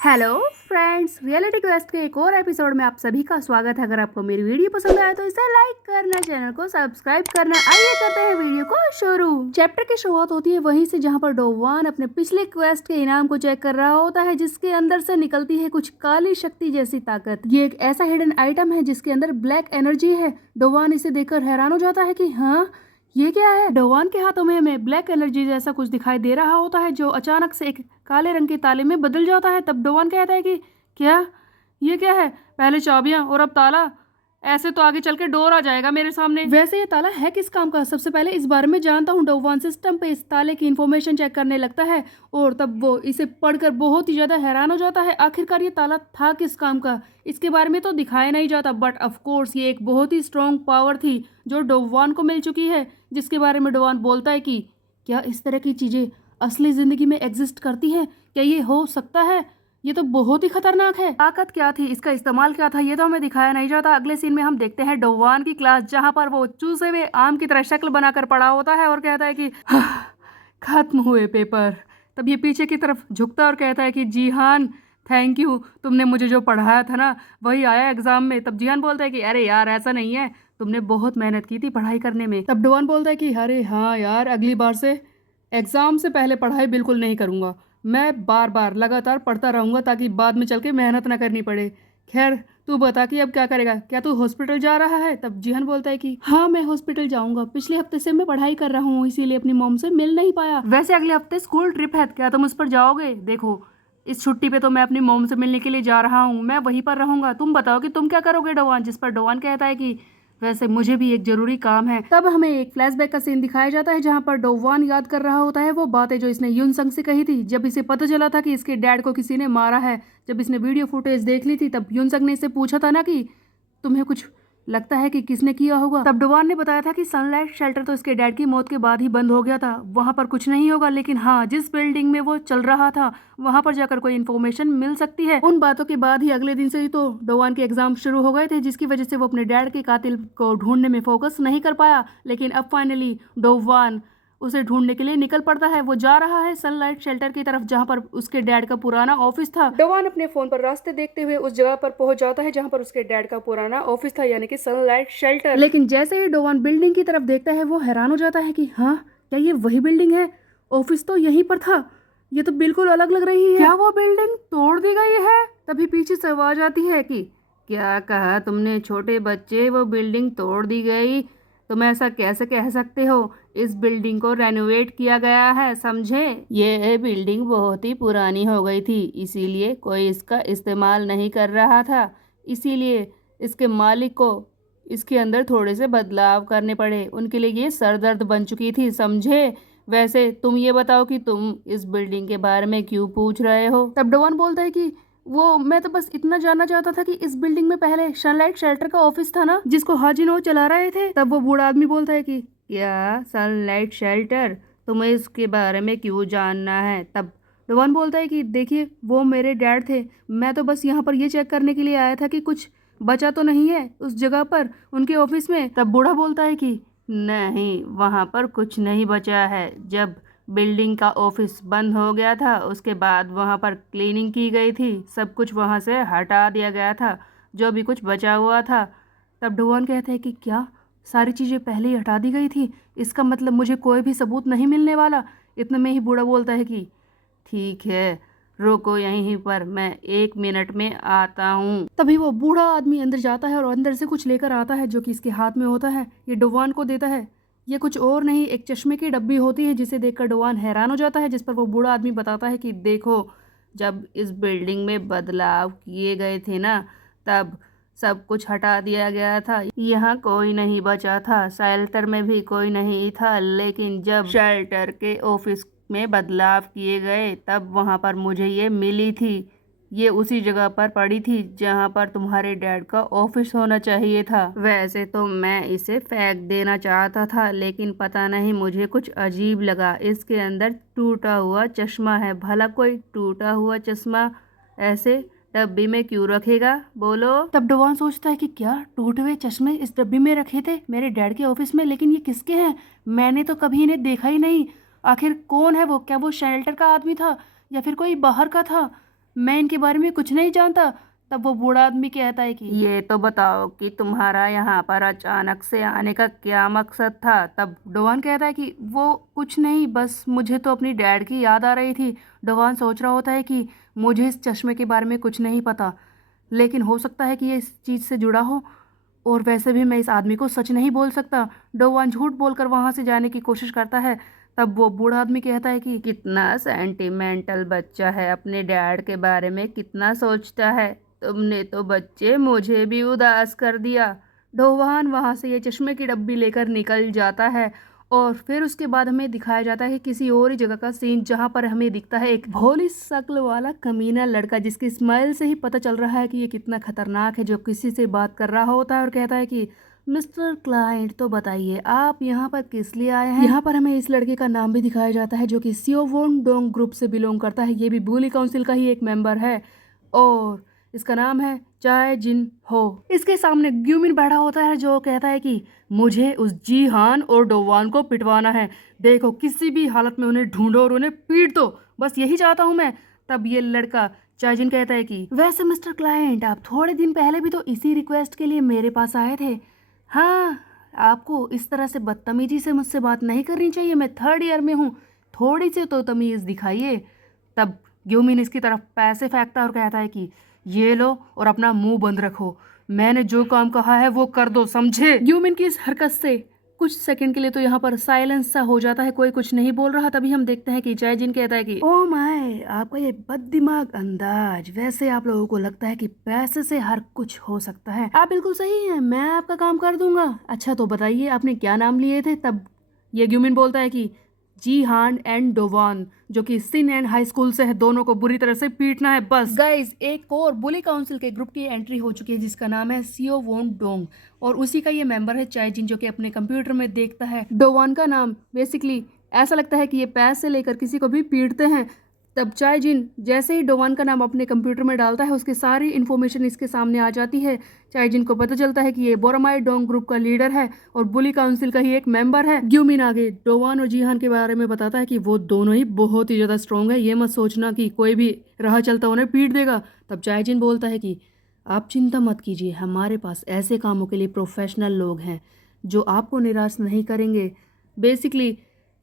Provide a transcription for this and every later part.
Hello friends, reality quest के एक और एपिसोड में आप सभी का स्वागत है। अगर आपको मेरी वीडियो पसंद आए तो इसे लाइक करना, चैनल को सब्सक्राइब करना। आइए करते हैं वीडियो को शुरू। चैप्टर की शुरुआत होती है वहीं से जहां पर डोवान अपने पिछले क्वेस्ट के इनाम को चेक कर रहा होता है, जिसके अंदर से निकलती है कुछ काली शक्ति जैसी ताकत। ये एक ऐसा हिडन आइटम है जिसके अंदर ब्लैक एनर्जी है। डोवान इसे देखकर हैरान हो जाता है कि हाँ, ये क्या है। डोवान के हाथों में हमें ब्लैक एनर्जी जैसा कुछ दिखाई दे रहा होता है जो अचानक से एक काले रंग के ताले में बदल जाता है। तब डोवान कहता है कि क्या, ये क्या है? पहले चाबियां और अब ताला, ऐसे तो आगे चल के डोर आ जाएगा मेरे सामने। वैसे ये ताला है किस काम का? सबसे पहले इस बारे में जानता हूँ। डोवान सिस्टम पे इस ताले की इन्फॉर्मेशन चेक करने लगता है और तब वो इसे पढ़कर बहुत ही ज्यादा हैरान हो जाता है। आखिरकार ये ताला था किस काम का, इसके बारे में तो दिखाया नहीं जाता, बट ऑफ कोर्स ये एक बहुत ही स्ट्रॉन्ग पावर थी जो डोवान को मिल चुकी है, जिसके बारे में डोवान बोलता है कि क्या इस तरह की चीजें असली जिंदगी में एग्जिस्ट करती हैं? क्या ये हो सकता है? ये तो बहुत ही खतरनाक है। ताकत क्या थी, इसका इस्तेमाल क्या था, ये तो हमें दिखाया नहीं जाता। अगले सीन में हम देखते हैं डोवान की क्लास, जहां पर वो चूसे हुए आम की तरह शक्ल बनाकर पड़ा होता है और कहता है कि खत्म हुए पेपर। तब ये पीछे की तरफ झुकता और कहता है कि जीहान, थैंक यू, तुमने मुझे जो पढ़ाया था ना वही आया एग्जाम में। तब जीहान बोलता है कि अरे यार ऐसा नहीं है, तुमने बहुत मेहनत की थी पढ़ाई करने में। तब डोवान बोलता है कि अरे हाँ यार, अगली बार से एग्जाम से पहले पढ़ाई बिल्कुल नहीं करूंगा। मैं बार बार लगातार पढ़ता रहूंगा ताकि बाद में चल के मेहनत ना करनी पड़े। खैर तू बता कि अब क्या करेगा, क्या तू हॉस्पिटल जा रहा है? तब जीहन बोलता है कि हाँ, मैं हॉस्पिटल जाऊंगा। पिछले हफ्ते से मैं पढ़ाई कर रहा हूँ, इसीलिए अपनी मॉम से मिल नहीं पाया। वैसे अगले हफ्ते स्कूल ट्रिप है, क्या तुम उस पर जाओगे? देखो, इस छुट्टी पे तो मैं अपनी मॉम से मिलने के लिए जा रहा हूँ, मैं वहीं पर रहूंगा। तुम बताओ कि तुम क्या करोगे डोवान? जिस पर डोवान कहता है कि वैसे मुझे भी एक जरूरी काम है। तब हमें एक फ्लैशबैक का सीन दिखाया जाता है जहां पर डोवान याद कर रहा होता है वो बातें जो इसने युनसंग से कही थी जब इसे पता चला था कि इसके डैड को किसी ने मारा है। जब इसने वीडियो फुटेज देख ली थी तब युनसंग ने इसे पूछा था ना कि तुम्हें कुछ लगता है कि किसने किया होगा। तब डोवान ने बताया था कि सनलाइट शेल्टर तो इसके डैड की मौत के बाद ही बंद हो गया था, वहां पर कुछ नहीं होगा, लेकिन हाँ, जिस बिल्डिंग में वो चल रहा था वहां पर जाकर कोई इन्फॉर्मेशन मिल सकती है। उन बातों के बाद ही अगले दिन से ही तो डोवान के एग्जाम शुरू हो गए थे, जिसकी वजह से वो अपने डैड के कातिल को ढूंढने में फोकस नहीं कर पाया। लेकिन अब फाइनली डोवान उसे ढूंढने के लिए निकल पड़ता है। वो जा रहा है सनलाइट शेल्टर की तरफ जहां पर उसके डैड का पुराना ऑफिस था। डोवान अपने फोन पर रास्ते देखते हुए उस जगह पर पहुंच जाता है जहां पर उसके डैड का पुराना ऑफिस था, यानी कि सनलाइट शेल्टर। लेकिन जैसे ही डोवान बिल्डिंग की तरफ देखता है वो हैरान हो जाता है कि हाँ, क्या ये वही बिल्डिंग है? ऑफिस तो यहीं पर था, ये तो बिल्कुल अलग लग रही है। क्या वो बिल्डिंग तोड़ दी गई है? तभी पीछे से आवाज आती है कि क्या कहा तुमने छोटे बच्चे, वो बिल्डिंग तोड़ दी गई? तुम ऐसा कैसे कह सकते हो? इस बिल्डिंग को रेनोवेट किया गया है, समझे? ये बिल्डिंग बहुत ही पुरानी हो गई थी, इसीलिए कोई इसका इस्तेमाल नहीं कर रहा था, इसीलिए इसके मालिक को इसके अंदर थोड़े से बदलाव करने पड़े। उनके लिए ये सरदर्द बन चुकी थी, समझे? वैसे तुम ये बताओ कि तुम इस बिल्डिंग के बारे में क्यों पूछ रहे हो? तब डोवान बोलता है कि वो मैं तो बस इतना जानना चाहता था कि इस बिल्डिंग में पहले सनलाइट शेल्टर का ऑफिस था ना, जिसको हाजिनो चला रहे थे। तब वो बूढ़ा आदमी बोलता है कि क्या सनलाइट शेल्टर, तुम्हें इसके बारे में क्यों जानना है? तब डोवान बोलता है कि देखिए, वो मेरे डैड थे, मैं तो बस यहाँ पर ये चेक करने के लिए आया था कि कुछ बचा तो नहीं है उस जगह पर, उनके ऑफिस में। तब बूढ़ा बोलता है कि नहीं, वहाँ पर कुछ नहीं बचा है। जब बिल्डिंग का ऑफिस बंद हो गया था उसके बाद वहाँ पर क्लीनिंग की गई थी, सब कुछ वहाँ से हटा दिया गया था, जो भी कुछ बचा हुआ था। तब डोवान कहते हैं कि क्या सारी चीज़ें पहले ही हटा दी गई थी? इसका मतलब मुझे कोई भी सबूत नहीं मिलने वाला। इतने में ही बूढ़ा बोलता है कि ठीक है, रुको यहीं पर, मैं 1 मिनट में आता हूँ। तभी वो बूढ़ा आदमी अंदर जाता है और अंदर से कुछ लेकर आता है जो कि इसके हाथ में होता है। ये डोवान को देता है। ये कुछ और नहीं, एक चश्मे की डब्बी होती है, जिसे देखकर डोवान हैरान हो जाता है। जिस पर वो बूढ़ा आदमी बताता है कि देखो, जब इस बिल्डिंग में बदलाव किए गए थे ना, तब सब कुछ हटा दिया गया था, यहाँ कोई नहीं बचा था, शेल्टर में भी कोई नहीं था। लेकिन जब शेल्टर के ऑफिस में बदलाव किए गए तब वहाँ पर मुझे ये मिली थी। ये उसी जगह पर पड़ी थी जहाँ पर तुम्हारे डैड का ऑफिस होना चाहिए था। वैसे तो मैं इसे फेंक देना चाहता था, लेकिन पता नहीं मुझे कुछ अजीब लगा। इसके अंदर टूटा हुआ चश्मा है। भला कोई टूटा हुआ चश्मा ऐसे डब्बी में क्यों रखेगा, बोलो? तब डोवान सोचता है कि क्या टूटे हुए चश्मे इस डब्बी में रखे थे मेरे डैड के ऑफिस में? लेकिन ये किसके हैं? मैंने तो कभी इन्हें देखा ही नहीं। आखिर कौन है वो? क्या वो शेल्टर का आदमी था या फिर कोई बाहर का था? मैं इनके बारे में कुछ नहीं जानता। तब वो बूढ़ा आदमी कहता है कि ये तो बताओ कि तुम्हारा यहाँ पर अचानक से आने का क्या मकसद था। तब डोवान कहता है कि वो कुछ नहीं, बस मुझे तो अपनी डैड की याद आ रही थी। डोवान सोच रहा होता है कि मुझे इस चश्मे के बारे में कुछ नहीं पता, लेकिन हो सकता है कि ये इस चीज़ से जुड़ा हो, और वैसे भी मैं इस आदमी को सच नहीं बोल सकता। डोवान झूठ बोलकर वहाँ से जाने की कोशिश करता है। तब वो बूढ़ा आदमी कहता है कि कितना सेंटिमेंटल बच्चा है, अपने डैड के बारे में कितना सोचता है। तुमने तो बच्चे मुझे भी उदास कर दिया। डोवान वहाँ से ये चश्मे की डब्बी लेकर निकल जाता है, और फिर उसके बाद हमें दिखाया जाता है किसी और ही जगह का सीन, जहाँ पर हमें दिखता है एक भोली शक्ल वाला कमीना लड़का, जिसकी स्माइल से ही पता चल रहा है कि ये कितना खतरनाक है, जो किसी से बात कर रहा होता है और कहता है कि मिस्टर क्लाइंट, तो बताइए आप यहाँ पर किस लिए आए हैं। यहाँ पर हमें इस लड़के का नाम भी दिखाया जाता है, जो कि सियो वोन डोंग ग्रुप से बिलोंग करता है। ये भी बुली काउंसिल का ही एक मेंबर है, और इसका नाम है चाय जिन हो। इसके सामने ग्यूमिन बैठा होता है, जो कहता है कि मुझे उस जी हान और डोवान को पिटवाना है। देखो, किसी भी हालत में उन्हें ढूंढो और उन्हें पीट दो, बस यही चाहता हूँ मैं। तब ये लड़का चायजिन कहता है कि वैसे मिस्टर क्लाइंट, आप थोड़े दिन पहले भी तो इसी रिक्वेस्ट के लिए मेरे पास आए थे। हाँ, आपको इस तरह से बदतमीजी से मुझसे बात नहीं करनी चाहिए। मैं 3rd ईयर में हूँ, थोड़ी सी तो तमीज़ दिखाइए। तब ग्यूमिन इसकी तरफ पैसे फेंकता है और कहता है कि ये लो और अपना मुंह बंद रखो, मैंने जो काम कहा है वो कर दो, समझे। ग्यूमिन की इस हरकत से कुछ सेकंड के लिए तो यहाँ पर साइलेंस सा हो जाता है, कोई कुछ नहीं बोल रहा। तभी हम देखते हैं कि जयजिन कहता है कि ओ माय, आपका ये बददिमाग अंदाज, वैसे आप लोगों को लगता है कि पैसे से हर कुछ हो सकता है। आप बिल्कुल सही हैं, मैं आपका काम कर दूंगा। अच्छा तो बताइए आपने क्या नाम लिए थे। तब ये ग्यूमिन बोलता है कि जी हान एंड डोवान, जो कि सिन एंड हाई स्कूल से है, दोनों को बुरी तरह से पीटना है बस। गाइज, एक और बुली काउंसिल के ग्रुप की एंट्री हो चुकी है, जिसका नाम है सियो वोन डोंग, और उसी का ये मेंबर है चायजिन, जो कि अपने कंप्यूटर में देखता है डोवान का नाम। बेसिकली ऐसा लगता है कि ये पैसे लेकर किसी को भी पीटते हैं। तब चायजिन जैसे ही डोवान का नाम अपने कंप्यूटर में डालता है, उसकी सारी इन्फॉर्मेशन इसके सामने आ जाती है। चायजिन को पता चलता है कि ये बोरामाई डोंग ग्रुप का लीडर है और बुली काउंसिल का ही एक मेंबर है। ग्यूमिन आगे डोवान और जीहान के बारे में बताता है कि वो दोनों ही बहुत ही ज़्यादा स्ट्रॉन्ग है, ये मत सोचना कि कोई भी राह चलता उन्हें पीट देगा। तब चायजिन बोलता है कि आप चिंता मत कीजिए, हमारे पास ऐसे कामों के लिए प्रोफेशनल लोग हैं जो आपको निराश नहीं करेंगे। बेसिकली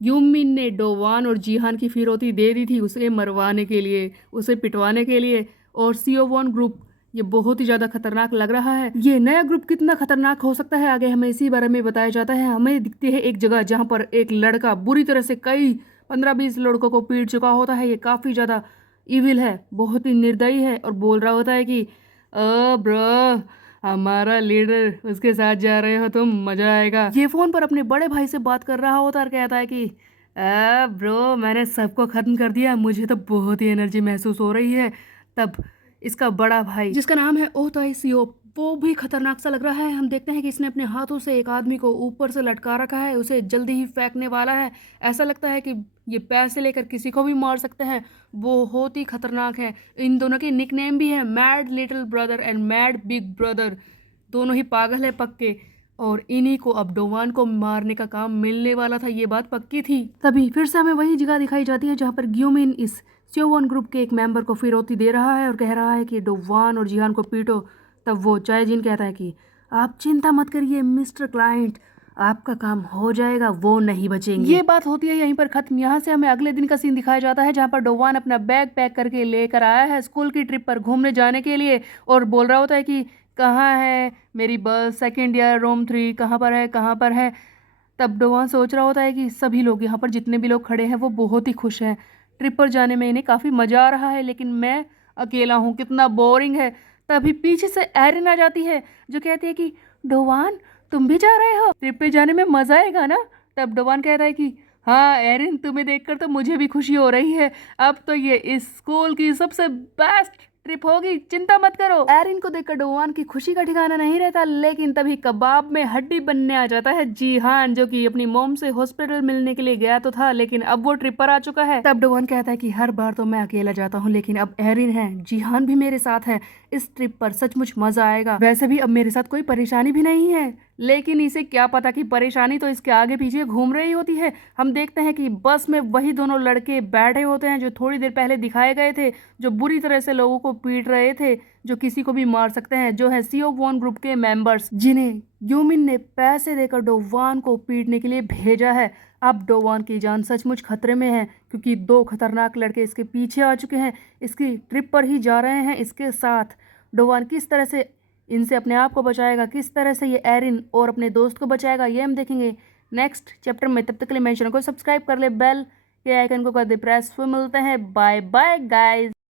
यूमिन ने डोवान और जीहान की फिरौती दे दी थी उसे मरवाने के लिए, उसे पिटवाने के लिए। और सियोवॉन ग्रुप ये बहुत ही ज़्यादा खतरनाक लग रहा है। ये नया ग्रुप कितना खतरनाक हो सकता है, आगे हमें इसी बारे में बताया जाता है। हमें दिखती है एक जगह जहाँ पर एक लड़का बुरी तरह से कई 15-20 लड़कों को पीट चुका होता है। ये काफ़ी ज़्यादा इविल है, बहुत ही निर्दयी है, और बोल रहा होता है कि ब्रो, हमारा लीडर, उसके साथ जा रहे हो तुम, मजा आएगा। ये फोन पर अपने बड़े भाई से बात कर रहा होता और कहता है कि ब्रो, मैंने सबको खत्म कर दिया, मुझे तो बहुत ही एनर्जी महसूस हो रही है। तब इसका बड़ा भाई, जिसका नाम है ओताई सियो, वो भी खतरनाक सा लग रहा है। हम देखते हैं कि इसने अपने हाथों से एक आदमी को ऊपर से लटका रखा है, उसे जल्दी ही फेंकने वाला है। ऐसा लगता है कि ये पैसे लेकर किसी को भी मार सकते हैं, बहुत ही खतरनाक है। इन दोनों के निकनेम भी है, mad little brother and mad big brother. दोनों ही पागल है पक्के, और इन्हीं को अब डोवान को मारने का काम मिलने वाला था, ये बात पक्की थी। तभी फिर से हमें वही जगह दिखाई जाती है जहाँ पर ग्यूमिन इस सियोवन ग्रुप के एक मेंबर को फिरौती दे रहा है और कह रहा है कि डोवान और जीहान को पीटो। तब वो चायजिन कहता है कि आप चिंता मत करिए मिस्टर क्लाइंट, आपका काम हो जाएगा, वो नहीं बचेंगे। ये बात होती है यहीं पर खत्म। यहाँ से हमें अगले दिन का सीन दिखाया जाता है, जहाँ पर डोवान अपना बैग पैक करके लेकर आया है स्कूल की ट्रिप पर घूमने जाने के लिए, और बोल रहा होता है कि कहाँ है मेरी बस, 2nd ईयर रूम 3 कहाँ पर है, कहाँ पर है। तब डोवान सोच रहा होता है कि सभी लोग यहाँ पर जितने भी लोग खड़े हैं वो बहुत ही खुश हैं, ट्रिप पर जाने में इन्हें काफ़ी मज़ा आ रहा है, लेकिन मैं अकेला हूँ, कितना बोरिंग है। तभी पीछे से एरिन आ जाती है, जो कहती है कि डोवान, तुम भी जा रहे हो, ट्रिप पे जाने में मज़ा आएगा ना। तब डोवान कहता है कि हाँ एरिन, तुम्हें देखकर तो मुझे भी खुशी हो रही है, अब तो ये इस स्कूल की सबसे बेस्ट ट्रिप होगी, चिंता मत करो। एरिन को देखकर डोवान की खुशी का ठिकाना नहीं रहता, लेकिन तभी कबाब में हड्डी बनने आ जाता है जीहान, जो कि अपनी मॉम से हॉस्पिटल मिलने के लिए गया तो था, लेकिन अब वो ट्रिप पर आ चुका है। तब डोवान कहता है कि हर बार तो मैं अकेला जाता हूँ, लेकिन अब एरिन है, जीहान भी मेरे साथ है, इस ट्रिप पर सचमुच मजा आएगा। वैसे भी अब मेरे साथ कोई परेशानी भी नहीं है, लेकिन इसे क्या पता कि परेशानी तो इसके आगे पीछे घूम रही होती है। हम देखते हैं कि बस में वही दोनों लड़के बैठे होते हैं जो थोड़ी देर पहले दिखाए गए थे, जो बुरी तरह से लोगों को पीट रहे थे, जो किसी को भी मार सकते हैं, जो है सीओ वॉन ग्रुप के मेंबर्स, जिन्हें यूमिन ने पैसे देकर डोवान को पीटने के लिए भेजा है। अब डोवान की जान सचमुच खतरे में है, क्योंकि दो खतरनाक लड़के इसके पीछे आ चुके हैं, इसकी ट्रिप पर ही जा रहे हैं इसके साथ। डोवान किस तरह से इनसे अपने आप को बचाएगा, किस तरह से ये एरिन और अपने दोस्त को बचाएगा, ये हम देखेंगे नेक्स्ट चैप्टर में। तब तक के लिए मेरे चैनल को सब्सक्राइब कर ले, बेल के आइकन को कर दे प्रेस। फिर मिलते हैं, बाय बाय गाइस।